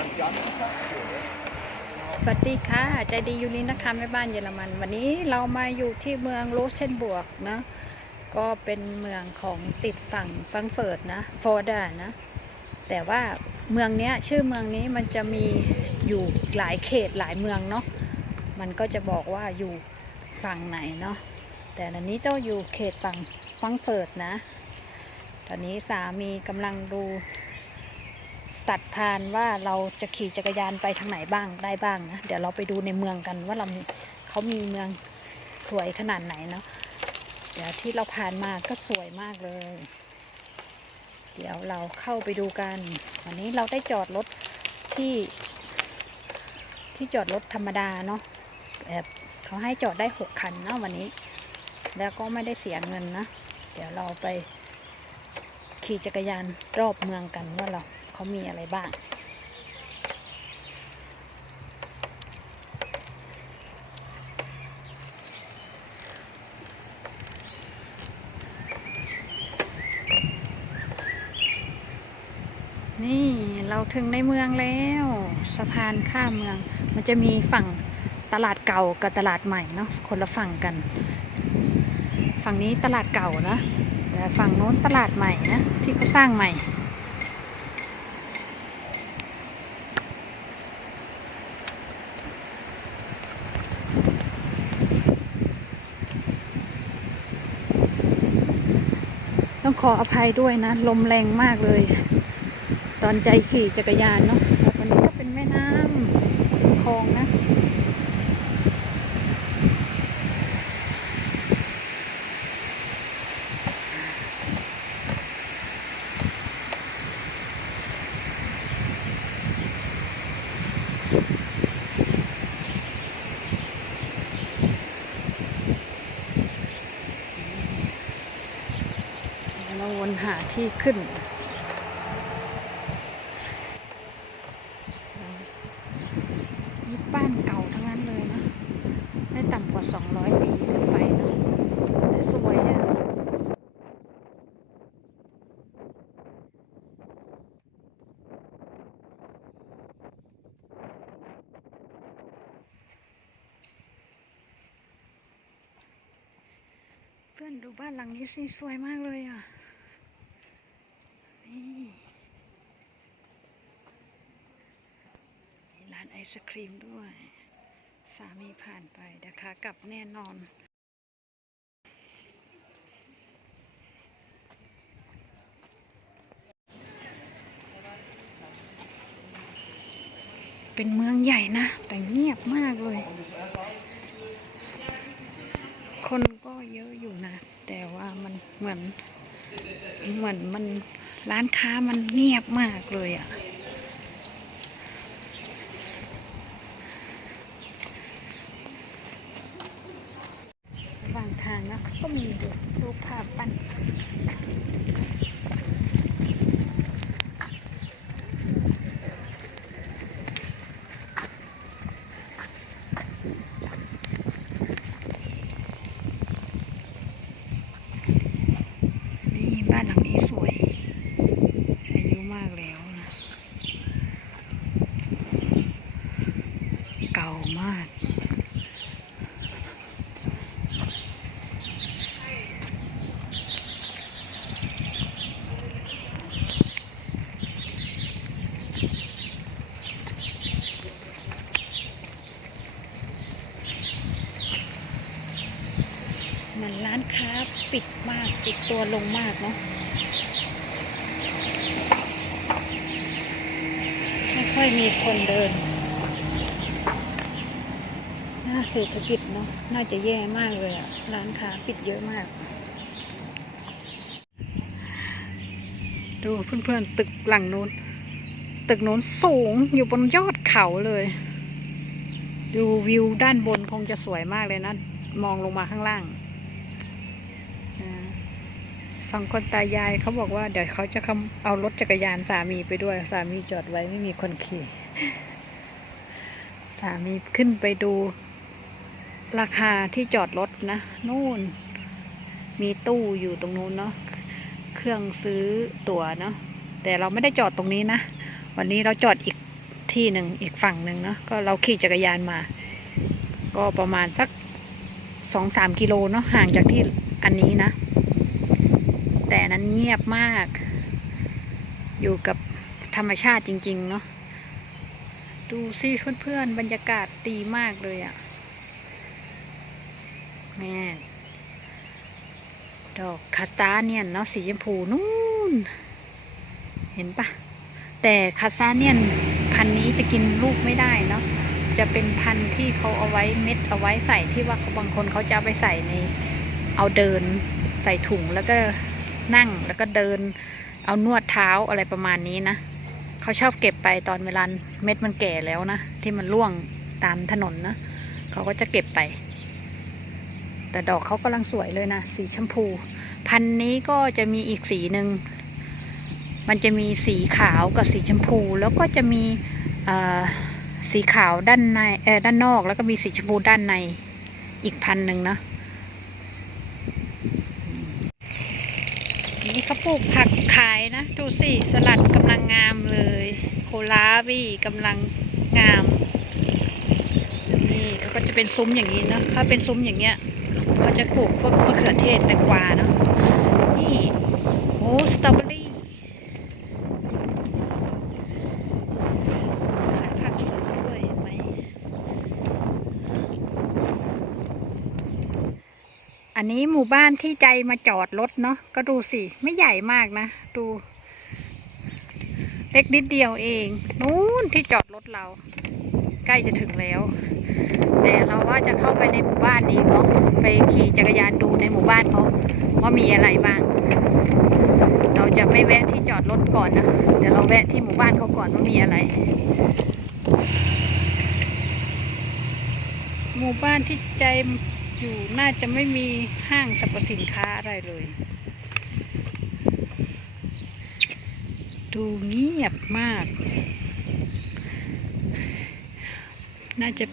สวัสดีค่ะ ใจดียูนินะคะแม่บ้านเยอรมัน วันนี้เรามาอยู่ที่เมืองโรสเชนบวกนะ ก็เป็นเมืองของติดฝั่งฟังเฟิร์ตนะฟอร์ดานะ แต่ว่าเมืองเนี้ยชื่อเมืองนี้มันจะมีอยู่หลายเขตหลายเมืองเนาะ มันก็จะบอกว่าอยู่ฝั่งไหนเนาะ แต่อันนี้เจ้าอยู่เขตฝั่งฟังเฟิร์ตนะ ตอนนี้สามีกำลังดู ตัดพานว่าเราจะขี่จักรยานไปทางไหนบ้างได้บ้างนะเดี๋ยวเราไปดูในเมืองกันว่าเราเขามีเมืองสวยขนาดไหนเนาะเดี๋ยวที่เราผ่านมาก็สวยมากเลย เดี๋ยวเราเข้าไปดูกัน วันนี้เราได้จอดรถที่ที่จอดรถธรรมดาเนาะแบบเขาให้จอดได้หกคันเนาะวันนี้ แล้วก็ไม่ได้เสียเงินนะ เดี๋ยวเราไปขี่จักรยานรอบเมืองกันว่าเรา เขามีอะไรบ้าง นี่เราถึงในเมืองแล้วสะพานข้ามเมือง มันจะมีฝั่งตลาดเก่ากับตลาดใหม่เนาะคนละฝั่งกัน ฝั่งนี้ตลาดเก่านะ แต่ฝั่งโน้นตลาดใหม่นะที่เขาสร้างใหม่ ต้องขออภัยด้วยนะ ลมแรงมากเลย ตอนใจขี่จักรยานเนาะแล้วตอนนี้ก็เป็นแม่น้ำคลองนะ เราวนหา ที่ขึ้น นี่บ้านเก่าทั้งนั้นเลยนะได้ต่ำกว่า 200 ปีขึ้นไปเนอะแต่สวยอะเพื่อนดูบ้านหลังนี้สิสวยมากเลยอะ มีร้านไอศครีมด้วย สามีผ่านไปเดี๋ยวขากลับแน่นอน เป็นเมืองใหญ่นะ แต่เงียบมากเลย คนก็เยอะอยู่นะ แต่ว่ามันเหมือนเหมือนมัน ร้านค้ามันเงียบมากเลยอะ่ะ ระหว่างทางนะก็มีรูปภาพปั้น นี่บ้านหลังนี้สวย อายุมากแล้วนะ เก่ามาก เหมือนร้านค้าปิดมาก ปิดตัวลงมากเนาะไม่ค่อยมีคนเดินน่าเศรษฐกิจเนาะน่าจะแย่มากเลยอะร้านค้าปิดเยอะมาก ดูเพื่อนๆตึกหลังนู้น ตึกนู้นสูงอยู่บนยอดเขาเลย ดูวิวด้านบนคงจะสวยมากเลยนะ มองลงมาข้างล่างอ่าฝั่งคนตายายเขาบอกว่า เดี๋ยวเขาจะเอารถจักรยานสามีไปด้วย สามีจอดไว้ไม่มีคนขี่ สามีขึ้นไปดูราคาที่จอดรถนะนู่น มีตู้อยู่ตรงนู้นเนาะเครื่องซื้อตั๋วเนาะแต่เราไม่ได้จอดตรงนี้นะ วันนี้เราจอดอีกที่หนึ่งอีกฝั่งหนึ่งเนาะก็เราขี่จักรยานมา ก็ประมาณสักสองสามกิโลเนาะห่างจากที่อันนี้นะ แต่นั้นเงียบมาก อยู่กับธรรมชาติจริง ๆ เนาะดูสิเพื่อนๆบรรยากาศดีมากเลยอะ่ะแม่ดอกคาตาเนียนเนาะสีชมพูนู่น เห็นปะ แต่คาสตาเนียนพันนี้จะกินลูกไม่ได้เนาะจะเป็นพันธุ์ที่เขาเอาไว้เม็ดเอาไว้ใส่ที่ว่าบางคนเขาจะเอาไปใส่ใน เอาเดินใส่ถุงแล้วก็นั่งแล้วก็เดิน เอานวดเท้าอะไรประมาณนี้นะเขาชอบเก็บไปตอนเวลาเม็ดมันแก่แล้วนะที่มันร่วงตามถนนนะเขาก็จะเก็บไป แต่ดอกเขากำลังสวยเลยนะสีชมพู พันนี้ก็จะมีอีกสีหนึ่ง มันจะมีสีขาวกับสีชมพู แล้วก็จะมีสีขาวด้านในเออด้านนอกแล้วก็มีสีชมพูด้านในอีกพันหนึ่งเนาะนี่เขาปลูกผักขายนะ ดูสิสลัดกำลังงามเลย โคลาบี้กำลังงาม นี่ก็จะเป็นซุ้มอย่างนี้เนอะถ้าเป็นซุ้มอย่างเงี้ยเขาจะปลูกพวกมะเขือเทศแตงกวาเนาะนี่โอ้สตรอเบอรี่ขายผักสดด้วยเห็นไหม อั นี้หมู่บ้านที่ใจมาจอดรถเนาะก็ดูสิ ไม่ใหญ่มากนะ ดู เล็กนิดเดียวเอง นู้นที่จอดรถเรา ใกล้จะถึงแล้ว แต่เราว่าจะเข้าไปในหมู่บ้านนี้เนาะไปขี่จักรยานดูในหมู่บ้านเขาว่ามีอะไรบ้าง เราจะไม่แวะที่จอดรถก่อนนะเดี๋ยวเราแวะที่หมู่บ้านเขาก่อนว่ามีอะไร หมู่บ้านที่ใจ อยู่น่าจะไม่มีห้างสรรพสินค้าอะไรเลย ดูเงียบมาก น่าจะ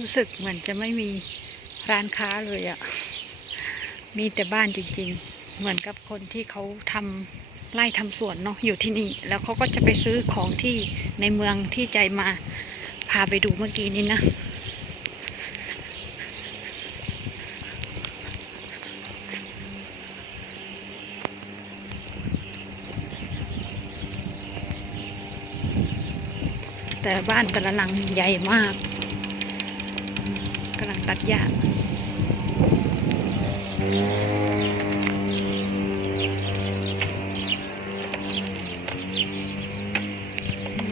รู้สึกเหมือนจะไม่มีร้านค้าเลยอะ่ะ มีแต่บ้านจริง ๆ เหมือนกับคนที่เขาทำไร่ทำสวนเนาะอยู่ที่นี่ แล้วเขาก็จะไปซื้อของที่ในเมืองที่ใจมาพาไปดูเมื่อกี้นี้นะแต่บ้านแต่ละหลังใหญ่มาก ตัดหญ้า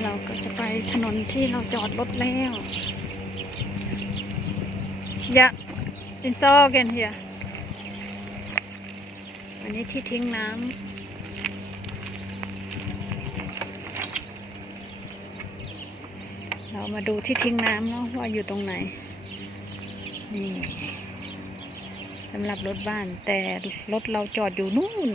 เราก็จะไปถนนที่เราจอดรถแล้วย่าอินซอกันเฮียอันนี้ที่ทิ้งน้ำเรามาดูที่ทิ้งน้ำเนาะว่าอยู่ตรงไหน นี่สำหรับรถบ้าน แต่รถเราจอดอยู่นู่น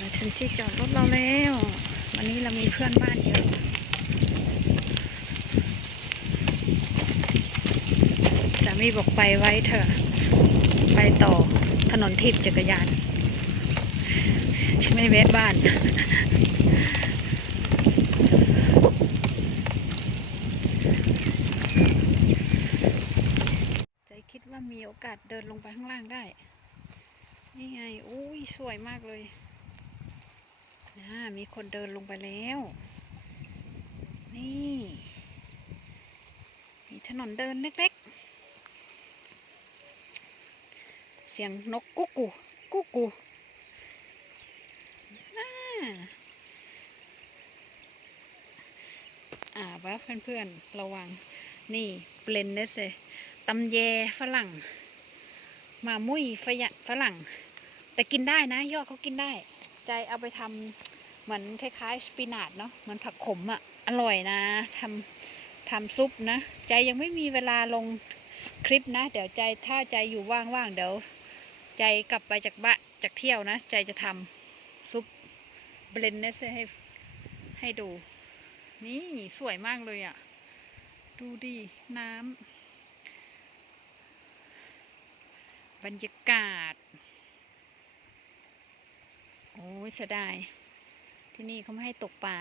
มาถึงที่จอดรถเราแล้ว วันนี้เรามีเพื่อนบ้านเยอะสามีบอกไปไว้เถอะ ไปต่อถนนทิพย์จักรยาน ไม่แวะบ้าน ใจคิดว่ามี โอกาสเดินลงไปข้างล่างได้ นี่ไง อุ้ยสวยมากเลยนะมีคนเดินลงไปแล้ว นี่ มีถนนเดินเล็กๆ เสียงนกกุ๊กกูกุ๊กกูอ่าอ่าวะเพื่อนๆ ระวัง นี่เปลนเนสเลย ตำแยฝรั่ง มามุ้ยฝยฝรั่ง แต่กินได้นะ ยอดเขากินได้ ใจเอาไปทำเหมือนคล้ายๆสปินาทเนาะเหมือนผักขมอะ่ะ อร่อยนะทำทำซุปนะ ใจยังไม่มีเวลาลงคลิปนะ เดี๋ยวใจถ้าใจอยู่ว่างๆเดี๋ยว ใจกลับไปจากบ้านจากเที่ยวนะ ใจจะทำซุปเบลนเนสให้ให้ดู นี่สวยมากเลยอะ่ะ ดูดิน้ำ บรรยากาศ โอ้ยเสียดาย ที่นี่เขาไม่ให้ตกปลา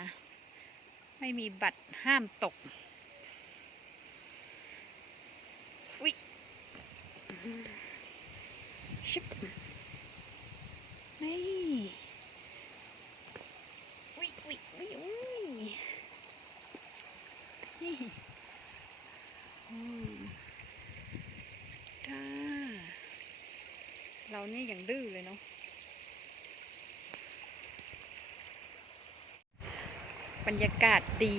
ไม่มีบัตรห้ามตกวิชิบนี่วิวิวิวินี่อืมจ้ เรานี่อย่างดื้อเลยเนาะบรรยากาศดี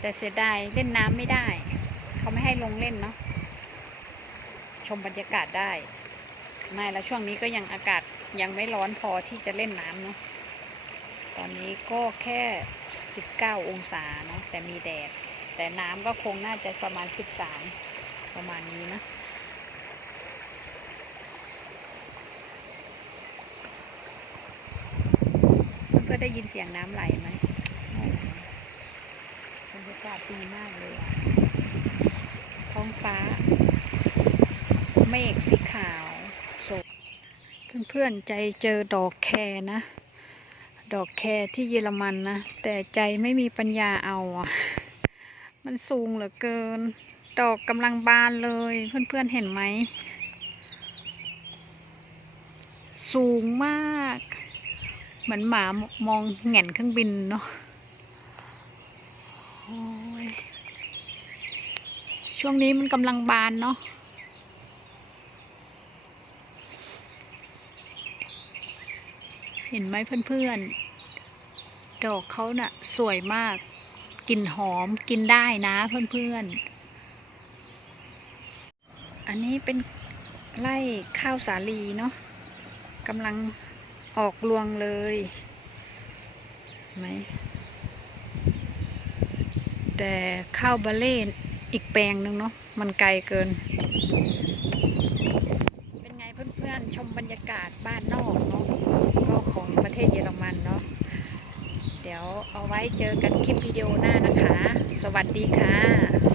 แต่เสียดายเล่นน้ำไม่ได้ เขาไม่ให้ลงเล่นเนาะชมบรรยากาศได้ ไม่แล้วช่วงนี้ก็ยังอากาศยังไม่ร้อนพอที่จะเล่นน้ำเนาะตอนนี้ก็แค่ 19 องศาเนาะแต่มีแดด แต่น้ำก็คงน่าจะประมาณ 13 ประมาณนี้นะ เพื่อนๆ ได้ยินเสียงน้ำไหลไหมบรรยากาศดีมากเลยท้องฟ้า เมฆสีขาวสดเพื่อนๆใจเจอดอกแครนะ ดอกแครที่เยอรมันนะ แต่ใจไม่มีปัญญาเอาอะ มันสูงเหลือเกิน ดอกกำลังบานเลย เพื่อนๆเห็นไหม สูงมาก เหมือนหมามองแหง่นเครื่องบินเนาะช่วงนี้มันกำลังบานเนาะเห็นไหมเพื่อนๆ ดอกเขาน่ะ สวยมากกลิ่นหอมกินได้นะเพื่อนๆ อันนี้เป็นไร่ข้าวสาลีเนาะกำลัง ออกรวงเลยไหมแต่ข้าวบาเล่อีกแปลงหนึ่งเนาะมันไกลเกิน เป็นไงเพื่อนๆ ชมบรรยากาศบ้านนอกเนาะก็ของประเทศเยอรมันเนาะเดี๋ยวเอาไว้เจอกันคลิปวิดีโอหน้านะคะ สวัสดีค่ะ